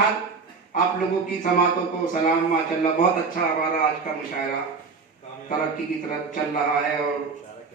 आप लोगों की समातों को सलाम माशाल्लाह। बहुत अच्छा हमारा आज का मुशायरा तरक्की की तरफ चल रहा है और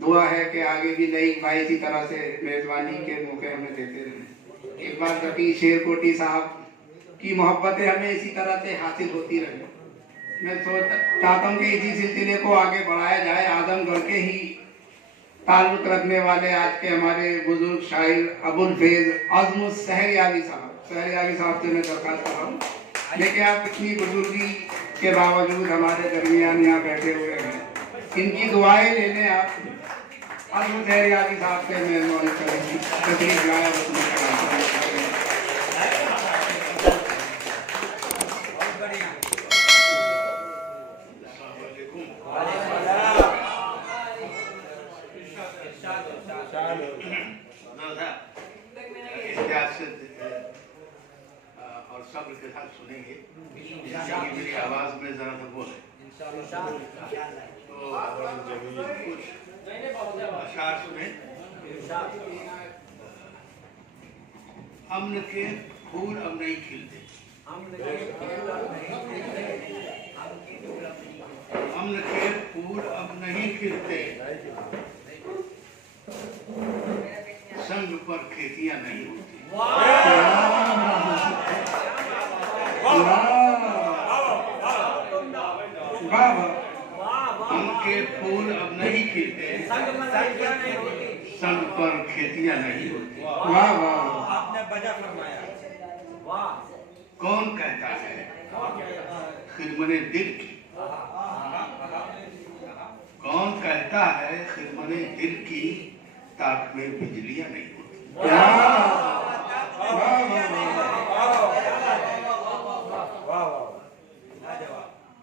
दुआ है कि आगे भी नई भाई इसी तरह से मेजबानी के मौके हमें देते रहें। एक बार रफी शेरकोटी साहब की मोहब्बतें हमें इसी तरह से हासिल होती रहे। मैं चाहता हूँ कि इसी सिलसिले को आगे बढ़ाया जाए। आजमगढ़ के ही ताल्लुक रखने वाले आज के हमारे बुजुर्ग शायर अबुल फैज अज़मुल सहरियावी साहब से मैं दरखास्त कर रहा हूँ, लेकिन आप इतनी बुजुर्गी के बावजूद हमारे दरमियान यहाँ बैठे हुए हैं, इनकी दुआएं लेने आप अज़मुल सहरियावी साहब से मेहरबानी करेंगी। तशरीफ लाया और सब्र के साथ सुनेंगे। मेरी आवाज में जरा सा वो है तो कुछ अशार सुने। अमन के फूल अब नहीं खिलते, अमन के फूल अब नहीं खिलते, संग पर खेतियां नहीं होती। उनके फूल अब नहीं खिलते, संग पर खेतियां नहीं होती। वाह वाह, आपने बजा फरमाया। वाह, कौन कहता है खिदमने दिल की, कौन कहता है खिदमने दिल की ताक में बिजलियां नहीं होती।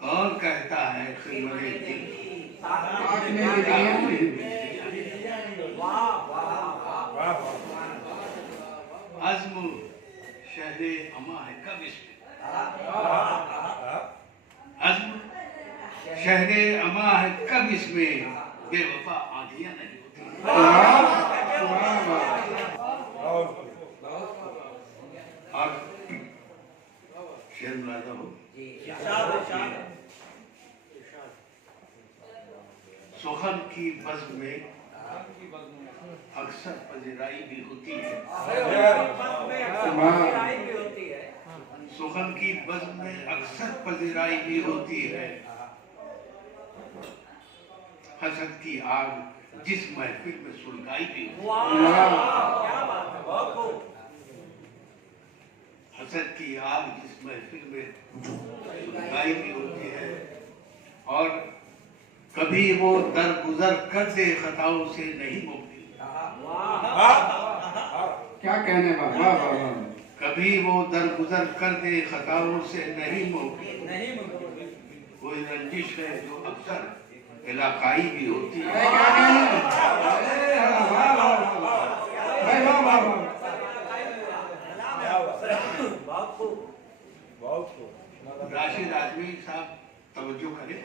कौन कहता है खिदमने दिल की ताक में बिजलियां नहीं होती। अज़्म शहरे अमा है कब इसमें, अज़्म शहरे अमा है कब इसमें बेवफा आंधियां नहीं होती। और शेर मुलाजा हो, सुखन की बज़्म में अक्सर पजीराई भी होती है, सुखन की बज़्म में अक्सर पजीराई भी होती है। हसद की आग जिस महफिल में सुलगाई भी होती है, हसद की आग जिस महफिल में सुलगाई भी होती है। और कभी वो दरगुजर कर दे खताओं से नहीं मुक्ति, क्या कहने वाला। वाह वाह, कभी वो दरगुजर कर दे खताओं से नहीं मुक्ति। कोई रंजिश है जो अक्सर इलाकाई भी होती है। राशिद आजमी साहब तवज्जो करें।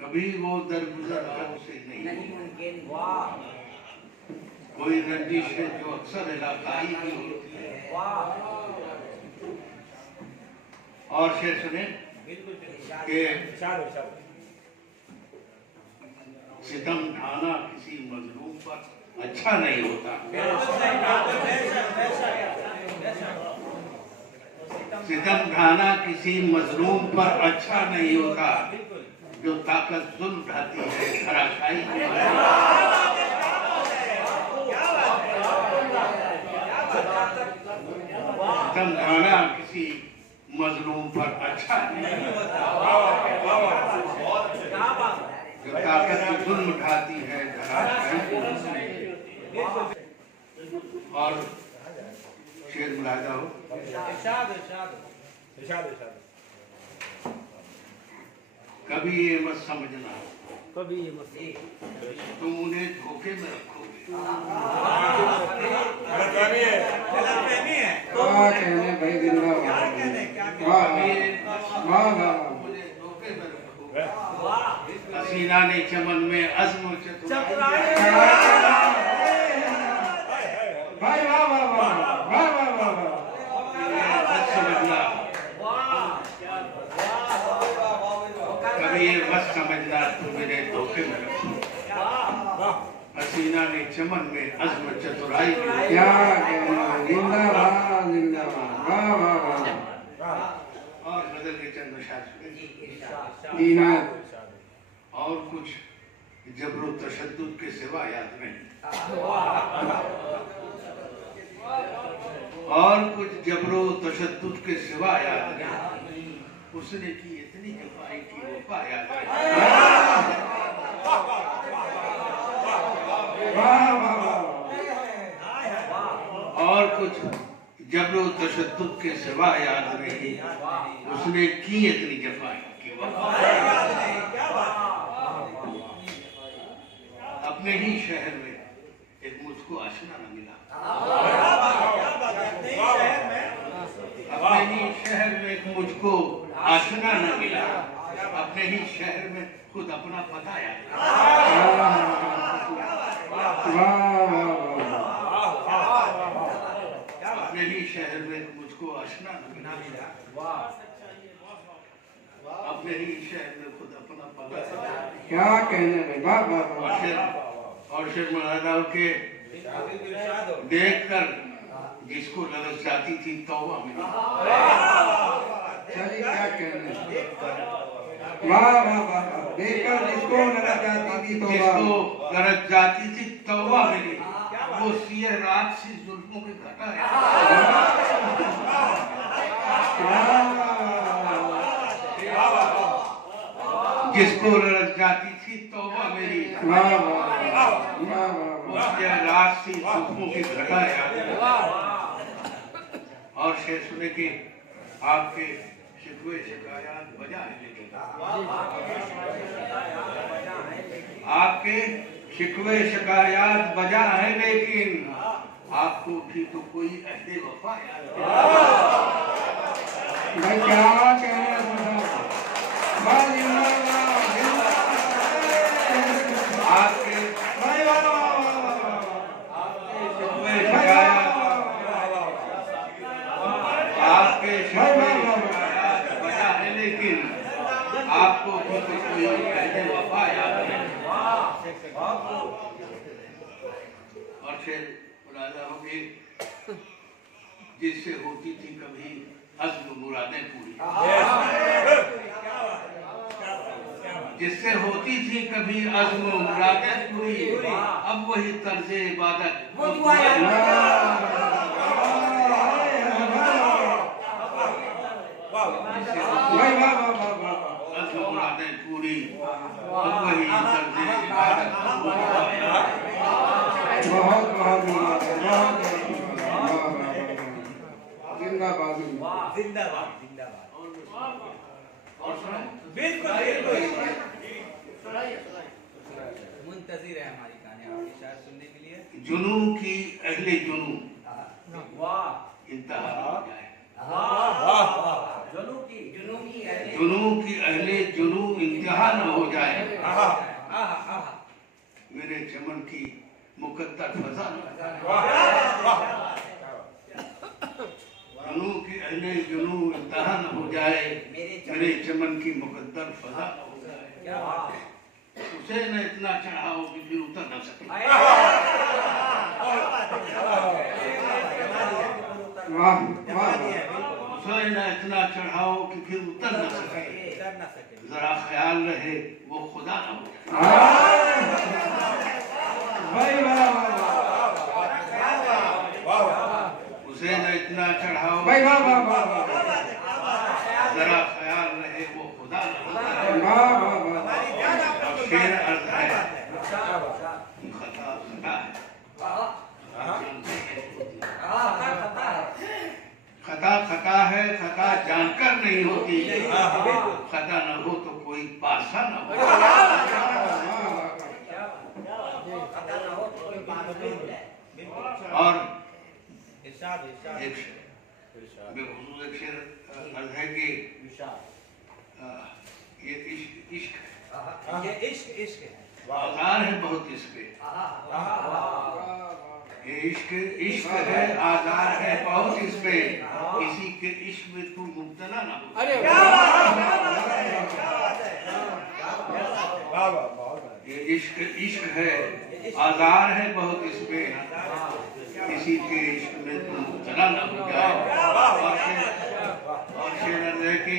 कभी वो दरगुजर से नहीं, कोई रंजिश है जो अक्सर इलाकाई भी होती है। और शेर सुने कि सितम ढाना किसी मजलूम पर अच्छा नहीं होता, सितम ढाना किसी मजलूम पर अच्छा नहीं होता, जो ताकत जुल्म ढाती है धराशायी सितम ढाना किसी मजलूम पर अच्छा नहीं होता, जो ताकत जुल्म ढाती है धराशायी। और शेर मुलाजा हो, कभी ये मत समझना, कभी ये मत तुम उन्हें धोखे में रखोगे। क्या कहने भाई, जिंदाबाद। वाह वाह वाह, मुझे धोखे में रखोगे। हसीना ने चमन में अज़्म चतुराई, भाई वाह वाह वाह। मौके में रखा। हसीना ने चमन में अज़्म चतुराई की क्या कहना, जिंदाबाद जिंदाबाद, वाह वाह वाह। और बदल के चंद शास्त्री दीनात और कुछ जबरो तशद्दुद के सिवा याद नहीं, और कुछ जबरो तशद्दुद के सिवा याद नहीं। उसने की इतनी जफाई की वफा याद नहीं। वाह वाह वाह। और कुछ जबरो तशद्दुद के सिवा याद नहीं। उसने की इतनी जफाई की वफा याद नहीं। अपने ही शहर में एक मुझको आशना न मिला। अपने ही शहर में एक मुझको आशना न मिला। अपने ही शहर में खुद अपना पता याद अपने ही शहर में मुझको आशना न मिला। अपने ही शहर में खुद अपना पता। क्या कहने भाई, वाह वाह वाह। और शेर मलादाव के देखकर जिसको ललच जाती थी तौबा मिली। चलिए क्या कहने, वाह वाह वाह। देखकर जिसको ललच जाती थी जिसको ललच जाती थी तौबा मिली। वो सिए रात सी जुल्फों की घटा है। जिसको ललच जाती थी तौबा मेरी। वाह वाह वो सिए रात सी जुल्फों की घटा है। और शेर सुने कि आपके शिकवे शिकायत बजा है, लेकिन आपके शिकवे शिकायत बजा है, लेकिन आपको भी तो कोई अहदे वफा याद भाई क्या कहने आपके शिकवे शिकायत आपके शिकवे शिकायत बजा है, लेकिन आपको भी तो कोई अहदे वफा याद नहीं। और शेर मुरादा होगी जिससे होती थी कभी अज़्म मुरादें पूरी। जिससे होती थी कभी अज़्म मुरादें पूरी। अब वही तर्ज़े इबादत अज़्म मुरादें पूरी। अब वही तर्ज़े इबादत बहुत बहुत जिंदाबाद जिंदाबाद जिंदाबाद। और सुनाए? बिल्कुल बिल्कुल मुंतजिर है हमारी कहानी आपकी शायद सुनने के लिए। जुनू की अहले जुनू वाह इंतहा हो जाए। जुनू की जुनू की अहले जुनू इंतहा न हो जाए। मेरे चमन की मुकद्दर फजा न हो जाए। जुनू की अहले जुनू इंतहा न हो जाए। मेरे चमन की मुकद्दर फजा न हो जाए। उसे न इतना चढ़ाओ कि फिर उतर न सके। वाह वाह उसे न इतना चढ़ाओ कि फिर उतर न सके। जरा ख्याल रहे वो खुदा न हो जाए। भाई वाह उसे न इतना चढ़ाओ भाई वाह वाह वाह जरा ख्याल रहे वो खुदा न हो जाए। वाह वाह वाह। और शेर अर्ज है खता खता है। खता खता है, खता जानकर नहीं होती। खता न हो तो कोई पासा न हो। और एक बेखुसूस एक शेर अर्ज है कि ये इश्क है। ये इश्क इश्क है। आज़ार है बहुत इसके। ये इश्क इश्क है, आज़ार है बहुत इसपे। इसी के इश्क में तू मुब्तला ना हो। ये इश्क इश्क है, आजार है बहुत इसमें, किसी के इश्क में तुम चला ना हो जाए। और शेर अंदर है कि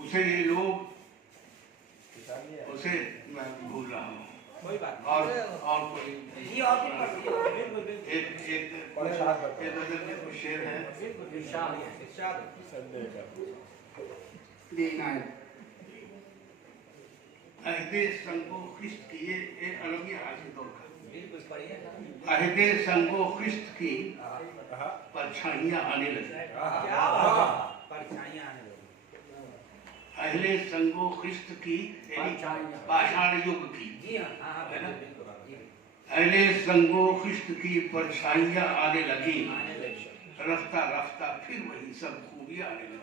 उसे ये लोग, उसे मैं भूल रहा हूँ। कोई बात और कोई नहीं, और भी एक नजर में कुछ शेर है। अहदे संगो खिस्त की, ये एक अलग ही हाजिर दौर का। अहदे संगो खिस्त की परछाइयां आने लगी। अहले संगो खिस्त की पाषाण युग की, अहले संगो खिस्त की परछाइयां आने लगी, रफ्ता रफ्ता फिर वही सब खूबियां आने लगी।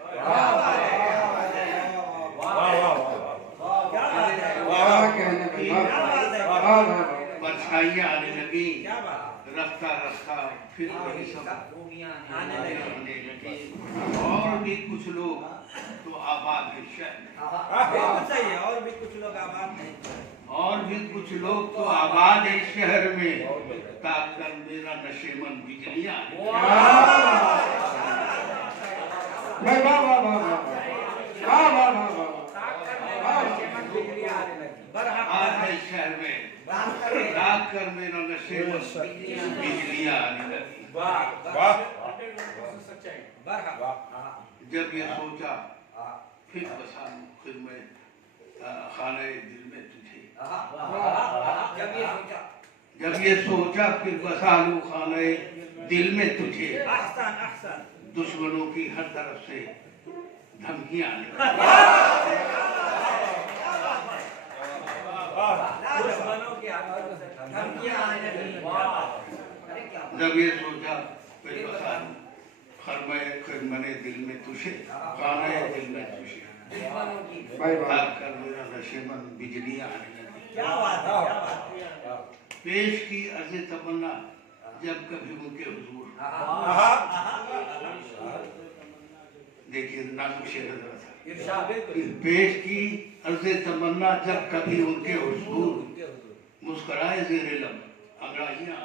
परछाइयां आने लगी, रफ्ता रफ्ता फिर वही सब आने लगी। और भी कुछ लोग तो आबाद है शहर में, सही है, और भी कुछ लोग आबाद नहीं, और भी कुछ लोग तो आबाद है शहर में, ताकर मेरा नशेमन बिजलियां आज है शहर में, ताकर मेरा नशेमन बिजलियां आने लगी। जब ये सोचा फिर बसा फिर मैं खाने दिल में तुझे, जब ये सोचा फिर बसा लूं खाने दिल में तुझे, दुश्मनों की हर तरफ से धमकियां आने लगी। जब ये सोचा फिर बसा लूं खरमने दिल में तुझे, खाने दिल में तुझे, कर मेरा नशेमन बिजलियां आने लगी। पेश की अर्ज़े तमन्ना जब कभी उनके हुजूर, देखिए नाजुक शेर जरा सा, पेश की अर्ज़े तमन्ना जब कभी उनके हुजूर, मुस्कुराए ज़ेरे लब अंगड़ाइयां